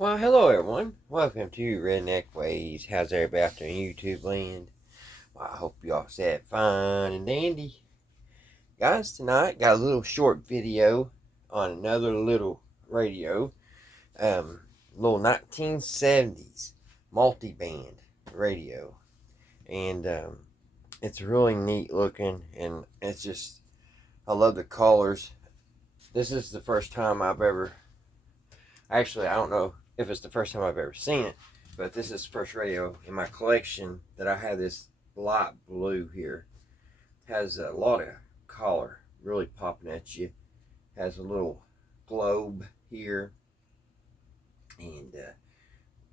Well, hello everyone. Welcome to Redneck Ways. How's everybody out there in YouTube land? Well, I hope you all said fine and dandy. Guys, tonight got a little short video on another little radio. Little 1970s multi-band radio. And it's really neat looking, and it's just, I love the colors. This is the first time I've ever, actually I don't know if it's the first time I've ever seen it, but this is the first radio in my collection that I have. This light blue here has a lot of color really popping at you. Has a little globe here, and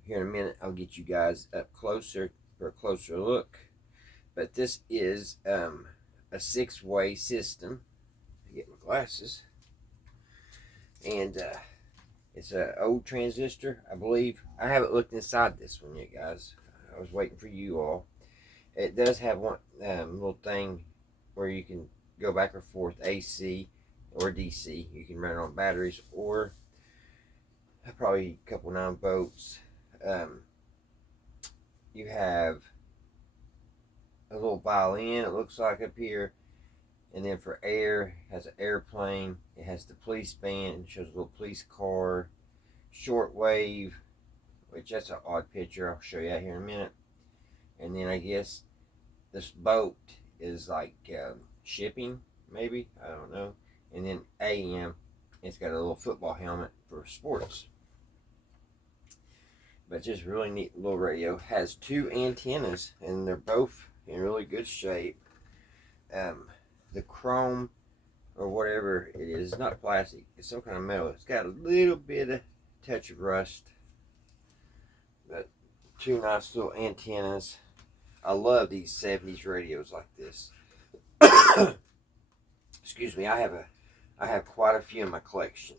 here in a minute I'll get you guys up closer for a closer look. But this is a 6-way system. I get my glasses, and it's an old transistor, I believe. I haven't looked inside this one yet, guys. I was waiting for you all. It does have one little thing where you can go back and forth, AC or DC. You can run it on batteries or probably a couple 9 volts. You have a little violin, it looks like, up here. And then for air, it has an airplane. It has the police band. It shows a little police car. Shortwave, which that's an odd picture. I'll show you out here in a minute. And then I guess this boat is like shipping, maybe. I don't know. And then AM, it's got a little football helmet for sports. But just really neat little radio. Has 2 antennas, and they're both in really good shape. The chrome or whatever it is not plastic, it's some kind of metal. It's got a little bit of touch of rust, but 2 nice little antennas. I love these 70s radios like this. Excuse me. I have quite a few in my collection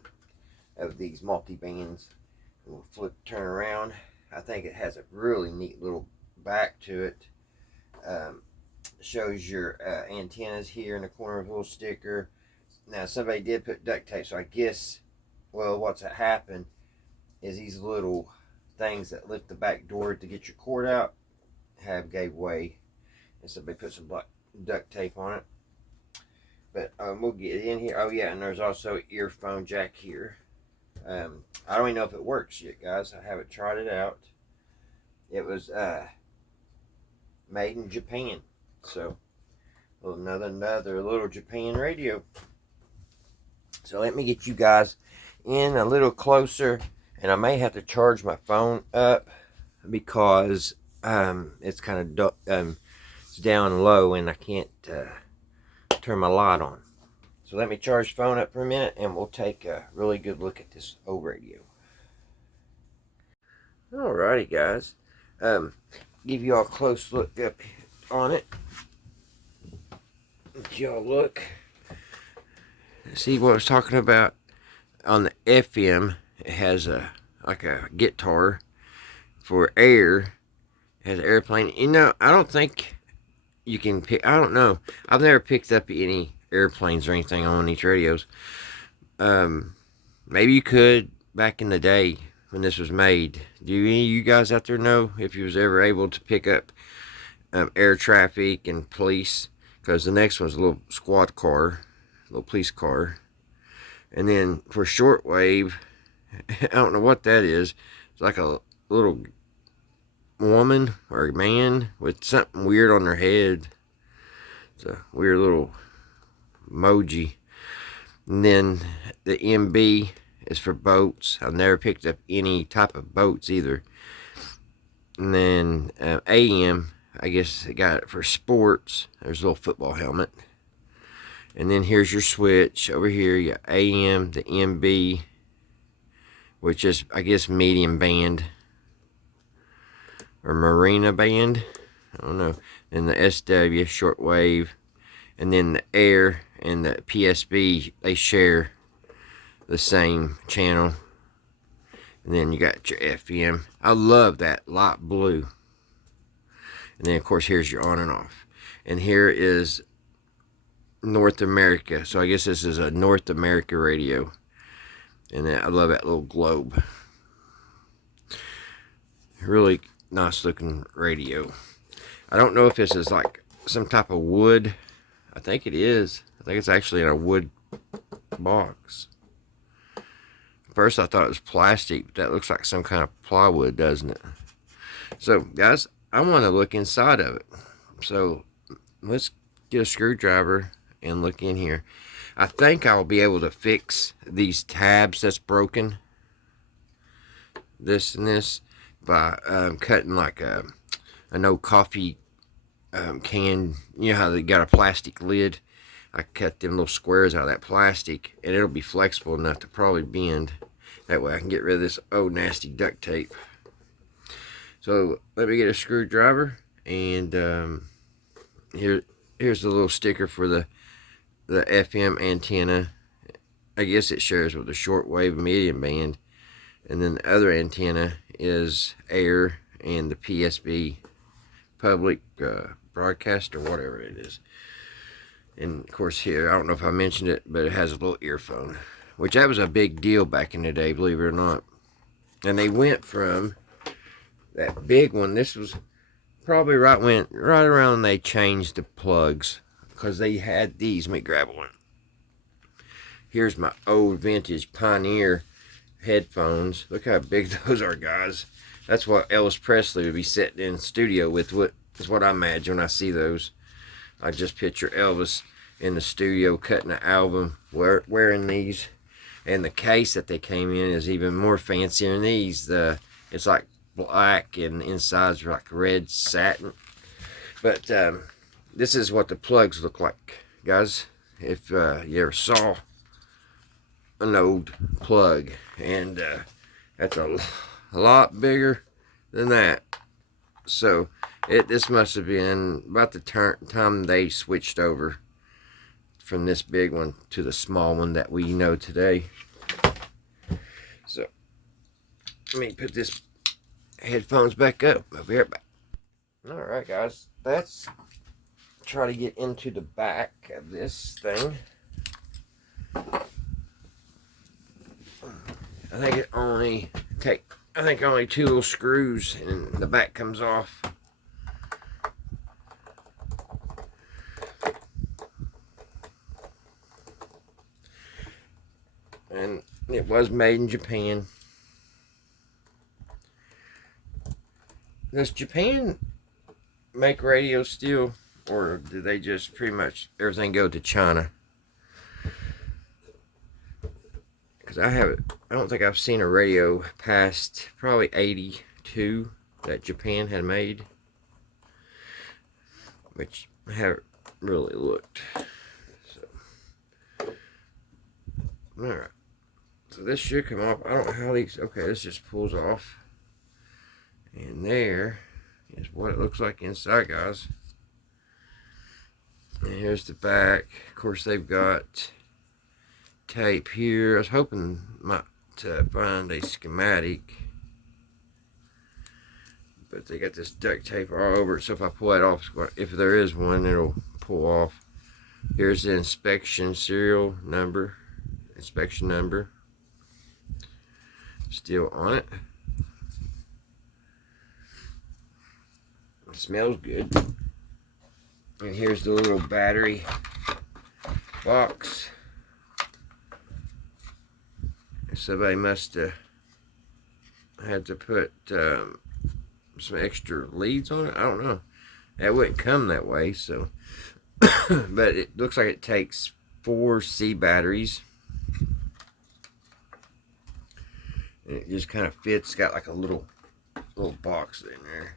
of these multi-bands. We'll turn around. I think it has a really neat little back to it. Shows your antennas here in the corner with a little sticker. Now somebody did put duct tape, so I guess, well, what's happened is these little things that lift the back door to get your cord out gave way, and somebody put some black duct tape on it. But we'll get in here. Oh yeah, and there's also an earphone jack here. I don't even know if it works yet, guys. I haven't tried it out. It was made in Japan. So, another little Japan radio. So let me get you guys in a little closer, and I may have to charge my phone up because it's kind of it's down low, and I can't turn my light on. So let me charge the phone up for a minute, and we'll take a really good look at this old radio. Alrighty, guys. Give you all a close look up on it. Let y'all look. See what I was talking about on the FM. It has like a guitar. For air, it has an airplane. You know, I don't think you can pick. I don't know. I've never picked up any airplanes or anything on these radios. Maybe you could back in the day when this was made. Do any of you guys out there know if you was ever able to pick up air traffic and police? Because the next one's a little squad car, a little police car. And then for shortwave, I don't know what that is. It's like a little woman or a man with something weird on their head. It's a weird little emoji. And then the MB is for boats. I've never picked up any type of boats either. And then AM, I guess I got it for sports. There's a little football helmet. And then here's your switch. Over here, you got AM, the MB, which is, I guess, medium band. Or marina band. I don't know. Then the SW, shortwave. And then the air and the PSB, they share the same channel. And then you got your FM. I love that light blue. And then, of course, here's your on and off. And here is North America. So I guess this is a North America radio. And I love that little globe. Really nice looking radio. I don't know if this is like some type of wood. I think it is. I think it's actually in a wood box. First I thought it was plastic, but that looks like some kind of plywood, doesn't it? So guys, I want to look inside of it. So let's get a screwdriver and look in here. I think I'll be able to fix these tabs that's broken, this and this, by cutting like a no coffee can. You know how they got a plastic lid? I cut them little squares out of that plastic, and it'll be flexible enough to probably bend. That way I can get rid of this old nasty duct tape. So let me get a screwdriver, and here's the little sticker for the FM antenna. I guess it shares with the shortwave medium band, and then the other antenna is air and the PSB, public broadcast, or whatever it is. And of course here, I don't know if I mentioned it, but it has a little earphone, which that was a big deal back in the day, believe it or not. And they went from that big one. This was probably right around when they changed the plugs, because they had these. Let me grab one. Here's my old vintage Pioneer headphones. Look how big those are, guys. That's what Elvis Presley would be sitting in the studio with. What is what I imagine when I see those. I just picture Elvis in the studio cutting an album wearing these. And the case that they came in is even more fancier than these. It's like black, and the inside's like red satin. But this is what the plugs look like, guys. If you ever saw an old plug, and that's a lot bigger than that. So this must have been about the time they switched over from this big one to the small one that we know today. So let me put this headphones back up. I'll be right back. Alright guys, let's try to get into the back of this thing. I think only 2 little screws and the back comes off. And it was made in Japan. Does Japan make radios still, or do they just pretty much everything go to China? Because I don't think I've seen a radio past probably 82 that Japan had made, which I haven't really looked. So, alright. So this should come off. I don't know how these, okay, this just pulls off. And there is what it looks like inside, guys. And here's the back. Of course, they've got tape here. I was hoping to find a schematic, but they got this duct tape all over it. So if I pull it off, if there is one, it'll pull off. Here's the inspection number. Still on it. It smells good. And here's the little battery box. Somebody must have had to put some extra leads on it. I don't know. That wouldn't come that way, so. But it looks like it takes 4 C batteries. And it just kind of fits. It's got like a little box in there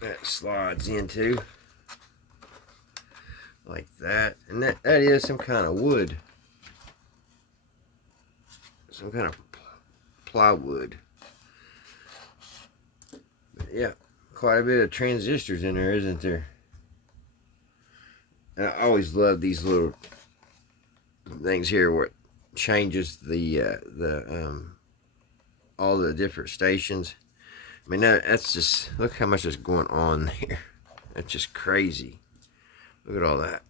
that slides into like that. And that is some kind of wood. Some kind of plywood. But yeah, quite a bit of transistors in there, isn't there? And I always love these little things here where it changes all the different stations. I mean, that's just, look how much is going on here. That's just crazy. Look at all that.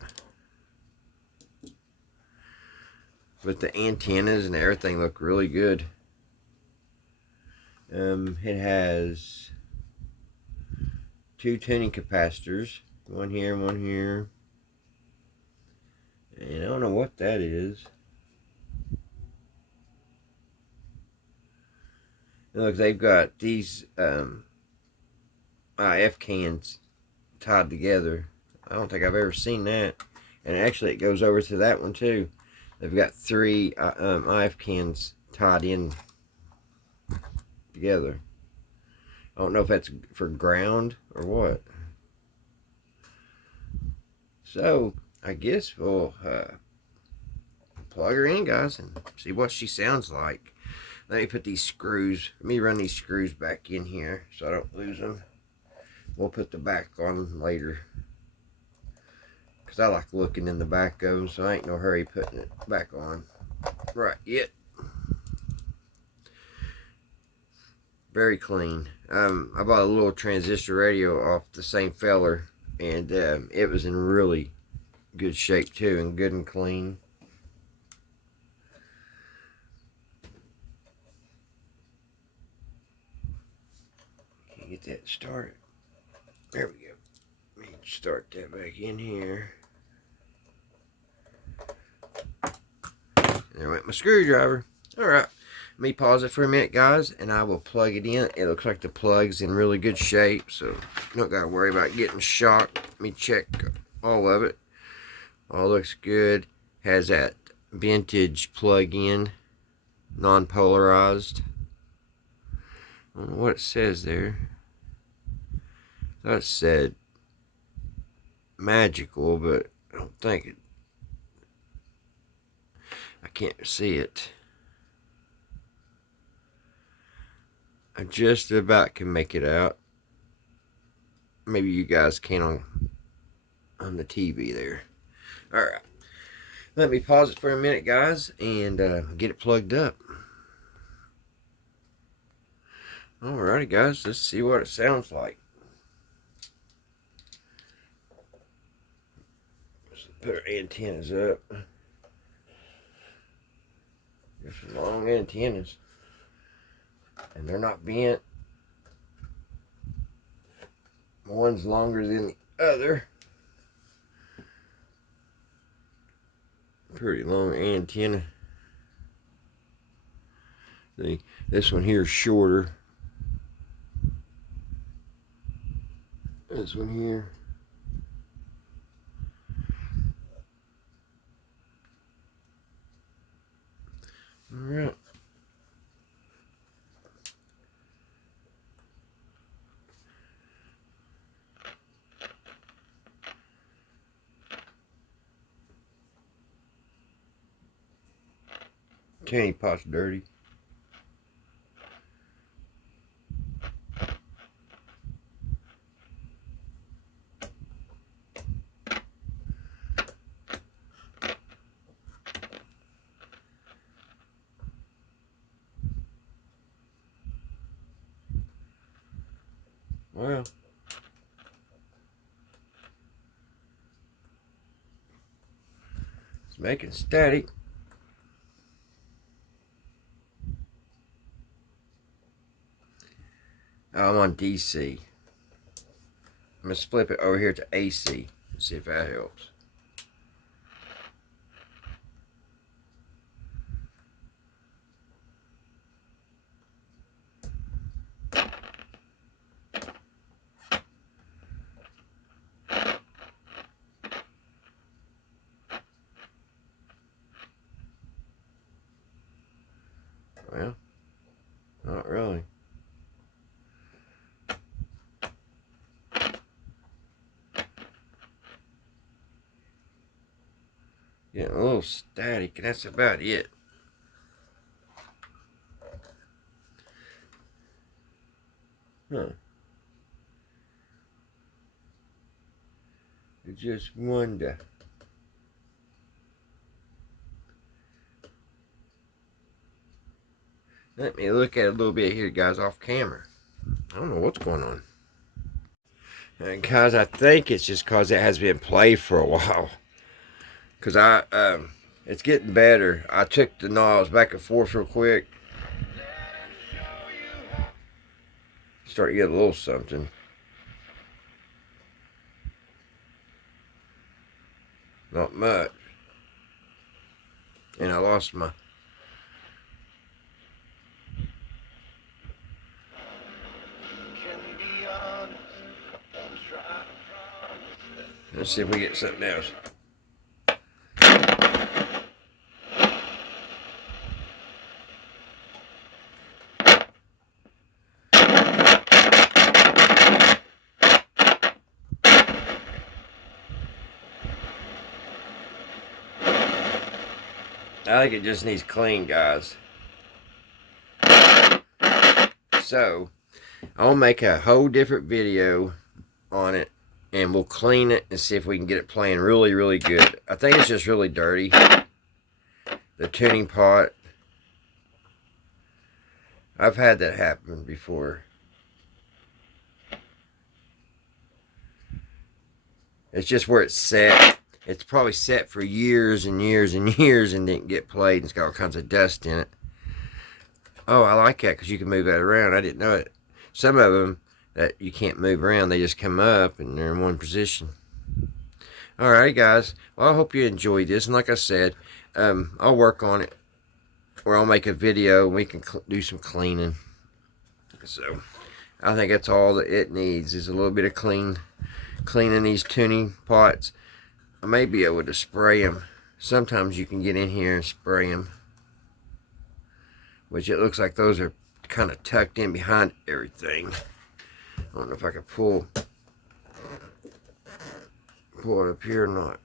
But the antennas and everything look really good. It has two tuning capacitors, one here and one here. And I don't know what that is. Look, they've got these IF cans tied together. I don't think I've ever seen that. And actually it goes over to that one too. They've got three IF cans tied in together. I don't know if that's for ground or what. So I guess we'll plug her in, guys, and see what she sounds like. Let me put these screws, let me run these screws back in here so I don't lose them. We'll put the back on later, because I like looking in the back of them, so I ain't no hurry putting it back on right yet. Very clean. I bought a little transistor radio off the same feller, and it was in really good shape too, and good and clean. Can you get that started? There we go. Let me start that back in here. There went my screwdriver. Alright, let me pause it for a minute, guys, and I will plug it in. It looks like the plug's in really good shape, so you don't gotta worry about getting shocked. Let me check all of it. All looks good. Has that vintage plug-in, non-polarized. I don't know what it says there. I thought it said magical, but I don't think it. I can't see it. I just about can make it out. Maybe you guys can on the TV there. Alright. Let me pause it for a minute, guys, and get it plugged up. Alrighty, guys. Let's see what it sounds like. Let's put our antennas up. There's some long antennas, and they're not bent. One's longer than the other. Pretty long antenna. See, this one here is shorter. This one here. All right. Tanny pot's dirty. Well, it's making static. I'm on DC. I'm going to flip it over here to AC and see if that helps. Well, not really. Getting a little static, and that's about it. Huh. I just wonder. Let me look at it a little bit here, guys, off camera. I don't know what's going on. And guys, I think it's just because it has been played for a while. Because it's getting better. I took the knobs back and forth real quick. start to get a little something. Not much. And I lost my... Let's see if we get something else. I think it just needs clean, guys. So, I'll make a whole different video on it, and we'll clean it and see if we can get it playing really, really good. I think it's just really dirty. The tuning pot. I've had that happen before. It's just where it's set. It's probably set for years and years and years and didn't get played, and it's got all kinds of dust in it. Oh, I like that because you can move that around. I didn't know it. Some of them that you can't move around, they just come up and they're in one position. Alright, guys. Well, I hope you enjoyed this. And like I said, I'll work on it, or I'll make a video and we can do some cleaning. So, I think that's all that it needs is a little bit of cleaning these tuning pots. I may be able to spray them. Sometimes you can get in here and spray them, which it looks like those are kind of tucked in behind everything. I don't know if I can pull it up here or not,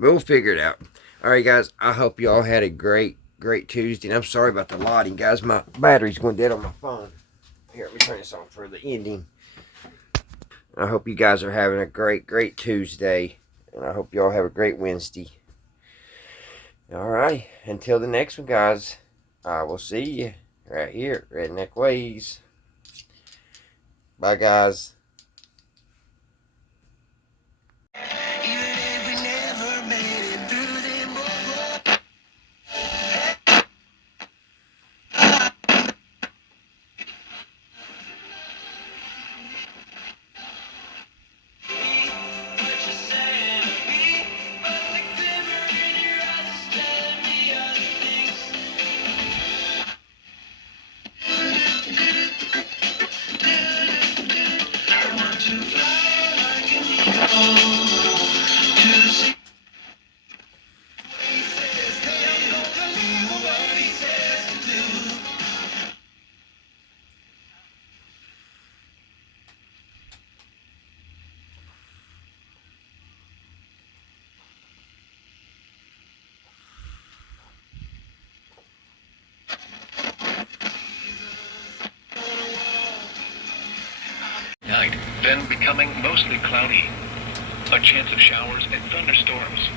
but we'll figure it out. Alright, guys, I hope you all had a great Tuesday, and I'm sorry about the lighting, guys. My battery's going dead on my phone. Here, let me turn this on for the ending. I hope you guys are having a great Tuesday, and I hope you all have a great Wednesday. Alright, until the next one, guys, I will see you right here at Redneck Ways. Bye, guys. Night, then becoming mostly cloudy. A chance of showers and thunderstorms.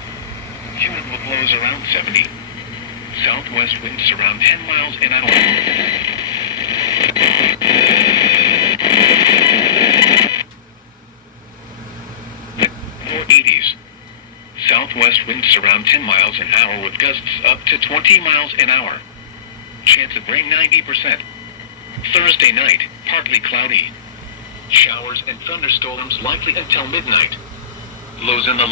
Humid will blows around 70. Southwest winds around 10 miles an hour. 480s. Southwest winds around 10 miles an hour with gusts up to 20 miles an hour. Chance of rain 90%. Thursday night, partly cloudy. Showers and thunderstorms likely until midnight. Lows in the